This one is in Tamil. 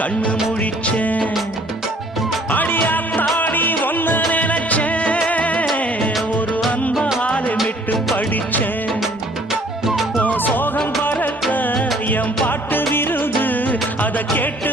கண்ணு முழிச்சேன். அடியாத்தாடி ஒன்ன நினைச்சேன், ஒரு அன்பாலே விட்டு படிச்சேன். சோகம் பறக்க என் பாட்டு விருது, அதை கேட்டு